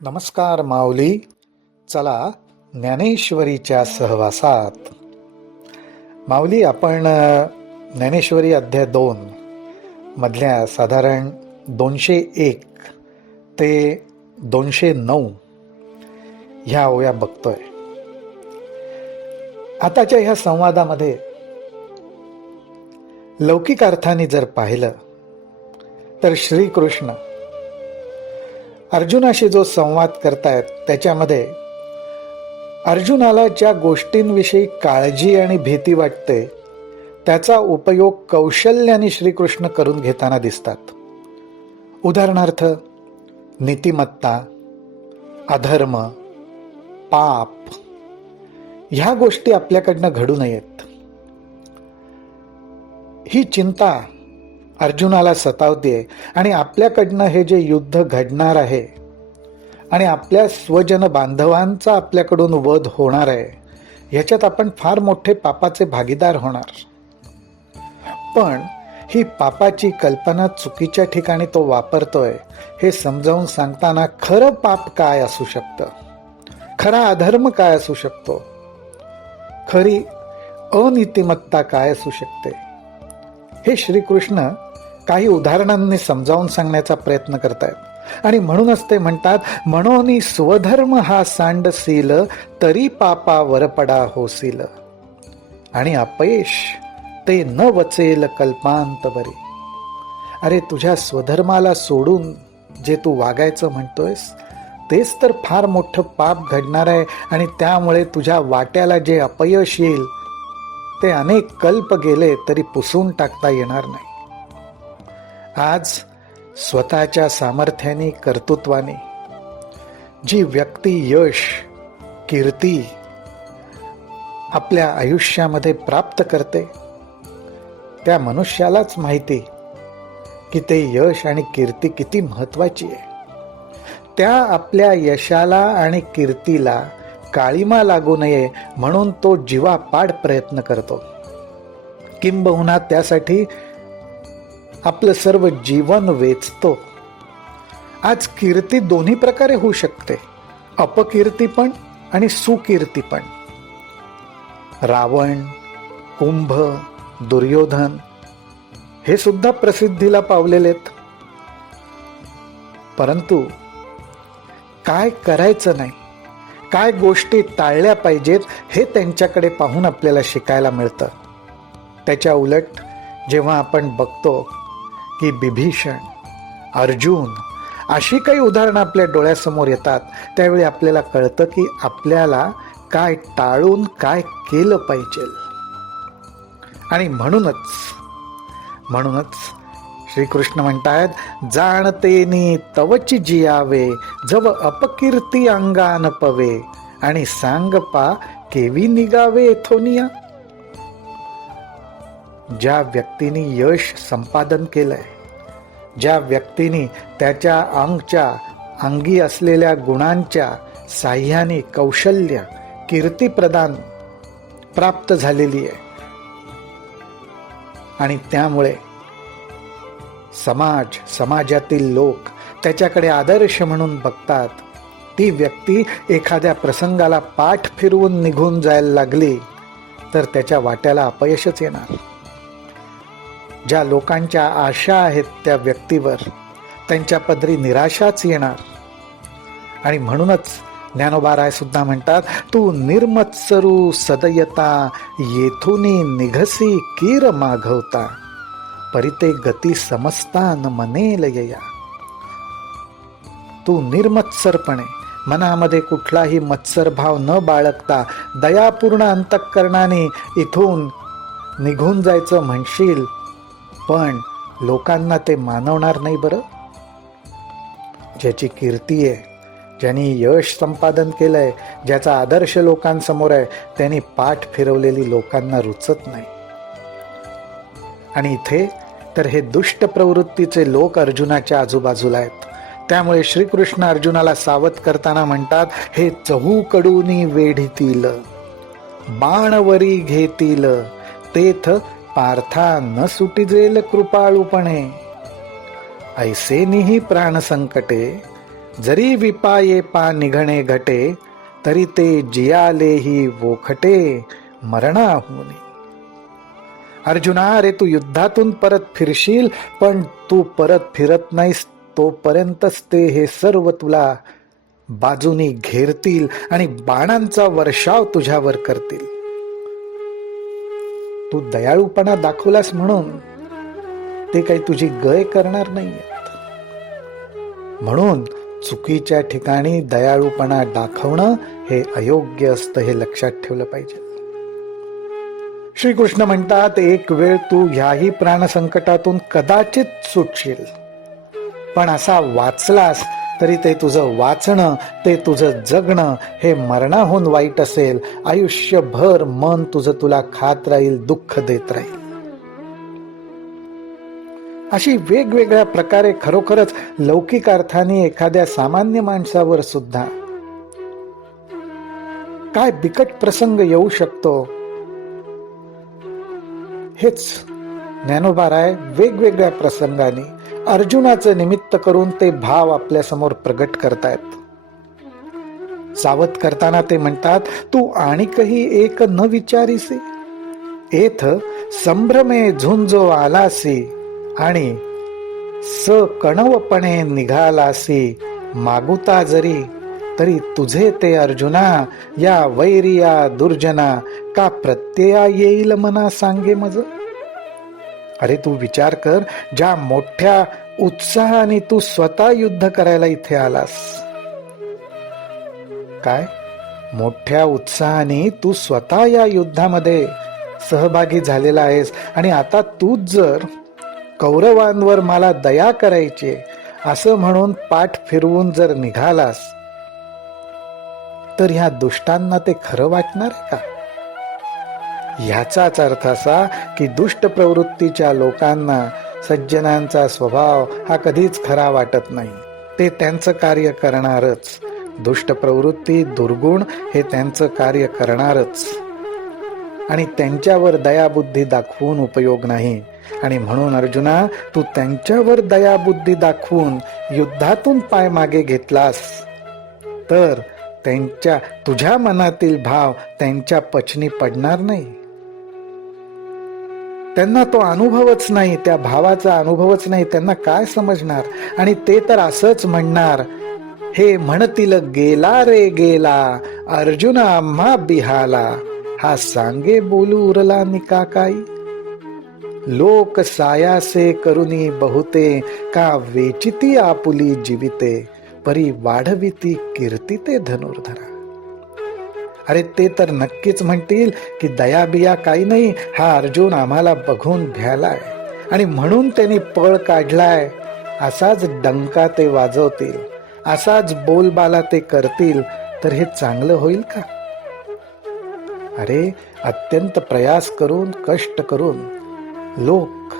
नमस्कार माऊली. चला ज्ञानेश्वरीच्या सहवासात. माऊली, आपण ज्ञानेश्वरी अध्याय 2 मधल्या साधारण 201 ते 209 ह्या ओव्या बघतोय. आताच्या ह्या संवादामध्ये लौकिक अर्थाने जर पाहिलं तर श्रीकृष्ण अर्जुनाशी जो संवाद करतायत त्याच्यामध्ये अर्जुनाला ज्या गोष्टींविषयी काळजी आणि भीती वाटते त्याचा उपयोग कौशल्याने श्रीकृष्ण करून घेताना दिसतात. उदाहरणार्थ, नीतिमत्ता, अधर्म, पाप ह्या गोष्टी आपल्याकडनं घडू नयेत. ही चिंता अर्जुनाला सतावते आणि आपल्याकडनं हे जे युद्ध घडणार आहे आणि आपल्या स्वजन बांधवांचा आपल्याकडून वध होणार आहे, ह्याच्यात आपण फार मोठे पापाचे भागीदार होणार. पण ही पापाची कल्पना चुकीच्या ठिकाणी तो वापरतोय हे समजावून सांगताना खरं पाप काय असू शकतं, खरा अधर्म काय असू शकतो, खरी अनीतिमत्ता काय असू शकते, हे श्रीकृष्ण काही उदाहरणांनी समजावून सांगण्याचा प्रयत्न करतायत. आणि म्हणूनच ते म्हणतात, म्हणून स्वधर्म हा सांडसील तरी पापा वरपडा होसील, आणि अपयश ते न वचेल कल्पांत बरी. अरे, तुझ्या स्वधर्माला सोडून जे तू वागायचं म्हणतोयस तेच तर फार मोठं पाप घडणार आहे, आणि त्यामुळे तुझ्या वाट्याला जे अपयश येईल ते अनेक कल्प गेले तरी पुसून टाकता येणार नाही. आज स्वतःच्या सामर्थ्याने, कर्तृत्वाने जी व्यक्ती यश, कीर्ती आपल्या आयुष्यामध्ये प्राप्त करते त्या मनुष्यालाच माहिती की ते यश आणि कीर्ती किती महत्वाची आहे. त्या आपल्या यशाला आणि कीर्तीला काळीमा लागू नये म्हणून तो जीवापाड प्रयत्न करतो. किंबहुना त्यासाठी आपलं सर्व जीवन वेचतो. आज कीर्ती दोन्ही प्रकारे होऊ शकते, अपकीर्ती पण आणि सुकीर्ती पण. रावण, कुंभ, दुर्योधन हे सुद्धा प्रसिद्धीला पावलेलेत. परंतु काय करायचं नाही, काय गोष्टी टाळल्या पाहिजेत हे त्यांच्याकडे पाहून आपल्याला शिकायला मिळतं. त्याच्या उलट जेव्हा आपण बघतो की बिभीषण, अर्जुन अशी काही उदाहरणं आपल्या डोळ्यासमोर येतात, त्यावेळी आपल्याला कळतं की आपल्याला काय टाळून काय केलं पाहिजे. आणि म्हणूनच श्रीकृष्ण म्हणतायत, जाणतेनी तवची जियावे जव अपकीर्ती अंगान पवे, आणि सांगपा केवी निगावे एथोनिया. ज्या व्यक्तीने यश संपादन केलंय, ज्या व्यक्तीने त्याच्या अंगी असलेल्या गुणांच्या साह्याने कौशल्य, कीर्ती प्रदान प्राप्त झालेली आहे आणि त्यामुळे समाजातील लोक त्याच्याकडे आदर्श म्हणून बघतात, ती व्यक्ती एखाद्या प्रसंगाला पाठ फिरवून निघून जायला लागली तर त्याच्या वाट्याला अपयशच येणार. ज्या लोकांच्या आशा आहेत त्या व्यक्तीवर त्यांच्या पदरी निराशाच येणार. आणि म्हणूनच ज्ञानोबा राय सुद्धा म्हणतात, तू निर्मत्सरू सदयता येथुनी निघसी कीर माघवता, परिते गती समस्तान मनेल यया. तू निर्मत्सरपणे, मनामध्ये कुठलाही मत्सरभाव न बाळगता दयापूर्ण अंतःकरणाने इथून निघून जायचं म्हणशील, पण लोकांना ते मानवणार नाही बरं. ज्याची कीर्ती आहे, ज्यांनी यश संपादन केलंय, ज्याचा आदर्श लोकांसमोर आहे, त्यांनी पाठ फिरवलेली लोकांना रुचत नाही. आणि इथे तर हे दुष्ट प्रवृत्तीचे लोक अर्जुनाच्या आजूबाजूला आहेत. त्यामुळे श्रीकृष्ण अर्जुनाला सावध करताना म्हणतात, हे चहूकडूनी वेढीतील, बाणवरी घेतील, तेथ पार्था न सुटिजेल कृपाळूपणे, ऐसेनिही प्राण संकटे जरी विपाये पा निघणे घटे, तरी ते जियालेही वोखटे मरणाहुनी. अर्जुना, अरे तू युद्धातून परत फिरशील, पण तू परत फिरत नाहीस तोपर्यंतच ते हे सर्व तुला बाजूनी घेरतील आणि बाणांचा वर्षाव तुझ्यावर करतील. तू दयाळूपणा दाखवलास म्हणून ते काही तुझी गय करणार नाहीयेत. म्हणून चुकीच्या ठिकाणी दयाळूपणा दाखवणं हे अयोग्य असतं, हे लक्षात ठेवलं पाहिजे. श्रीकृष्ण म्हणतात, एक वेळ तू ह्याही प्राणसंकटातून कदाचित सुटशील, पण असा वाचलास तरी ते तुझं वाचणं, ते तुझं जगणं हे मरणाहून वाईट असेल. आयुष्यभर मन तुझं तुला खात राहील, दुःख देत राहील. अशी वेगवेगळ्या प्रकारे खरोखरच लौकिक अर्थाने एखाद्या सामान्य माणसावर सुद्धा काय बिकट प्रसंग येऊ शकतो, हेच ज्ञानोबाराय वेगवेगळ्या प्रसंगाने अर्जुनाचं निमित्त करून ते भाव आपल्या समोर प्रगट करतायत. सावध करताना ते म्हणतात, तू आणिकही एक न विचारीसी, एथ संभ्रमे झुंजो आलासी, आणि स कणवपणे निघालासी, मागुता जरी तरी तुझे ते अर्जुना, या वैरिया दुर्जना, का प्रत्यया येईल मना सांगे मज. अरे तू विचार कर, ज्या मोठ्या उत्साहाने तू स्वतः युद्ध करायला इथे आलास, काय मोठ्या उत्साहाने तू स्वतः या युद्धामध्ये सहभागी झालेला आहेस, आणि आता तूच जर कौरवांवर मला दया करायची असं म्हणून पाठ फिरवून जर निघालास, तर ह्या दुष्टांना ते खरं वाटणार आहे का? ह्याचाच अर्थ असा की दुष्ट प्रवृत्तीच्या लोकांना सज्जनांचा स्वभाव हा कधीच खरा वाटत नाही. ते त्यांचं कार्य करणारच. दुष्ट प्रवृत्ती, दुर्गुण हे त्यांचं कार्य करणारच, आणि त्यांच्यावर दयाबुद्धी दाखवून उपयोग नाही. आणि म्हणून अर्जुना, तू त्यांच्यावर दयाबुद्धी दाखवून युद्धातून पाय मागे घेतलास तर तुझ्या मनातील भाव त्यांच्या पचनी पडणार नाही. त्यांना तो अनुभवच नाही, त्या भावाचा अनुभवच नाही. त्यांना काय समजणार? आणि ते तर असंच म्हणणार, हे म्हणतील गेला रे गेला, अर्जुना आम्हा बिहाला, हा सांगे बोलू उरला निका काही. लोक सायासे करुनी बहुते, का वेचिती आपुली जीविते, परी वाढविती कीर्तिते धनुर्धरा. अरे ते तर नक्कीच म्हणतील की दयाबिया काही नाही, हा अर्जुन आम्हाला बघून भ्यालाय आणि म्हणून त्यांनी पळ काढलाय. असाच डंका ते वाजवतील, असाच बोलबाला ते करतील, तर हे चांगलं होईल का? अरे अत्यंत प्रयास करून, कष्ट करून लोक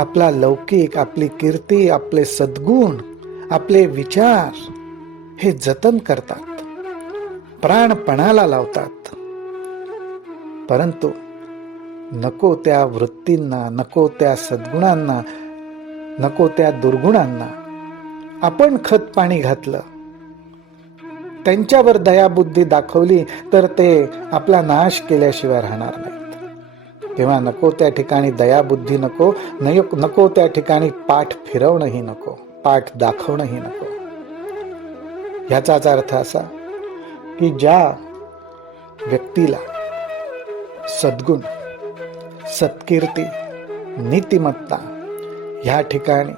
आपला लौकिक, आपली कीर्ती, आपले सद्गुण, आपले विचार हे जतन करतात, प्राणपणाला लावतात. परंतु नको त्या वृत्तींना, नको त्या सद्गुणांना, नको त्या दुर्गुणांना आपण खत पाणी घातलं, त्यांच्यावर दयाबुद्धी दाखवली, तर ते आपला नाश केल्याशिवाय राहणार नाहीत. तेव्हा नको त्या ठिकाणी दयाबुद्धी नको, नको त्या ठिकाणी पाठ फिरवणंही नको, पाठ दाखवणंही नको. ह्याचाच अर्थ असा की ज्या व्यक्तीला सद्गुण, सत्कीर्ती, नीतिमत्ता ह्या ठिकाणी,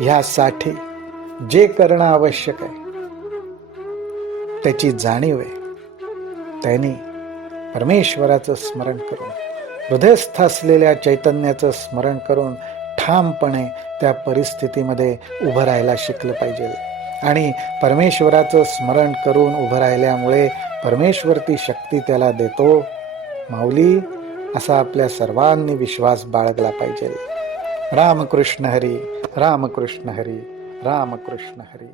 ह्यासाठी जे करणं आवश्यक आहे त्याची जाणीव आहे, त्यांनी परमेश्वराचं स्मरण करून, हृदयस्थ असलेल्या चैतन्याचं स्मरण करून ठामपणे त्या परिस्थितीमध्ये उभं राहायला शिकलं पाहिजे. आणि परमेश्वराचं स्मरण करून उभं राहिल्यामुळे परमेश्वर ती शक्ती त्याला देतो. माऊली, असा आपल्या सर्वांनी विश्वास बाळगला पाहिजे. रामकृष्ण हरी, रामकृष्ण हरी, रामकृष्ण हरी.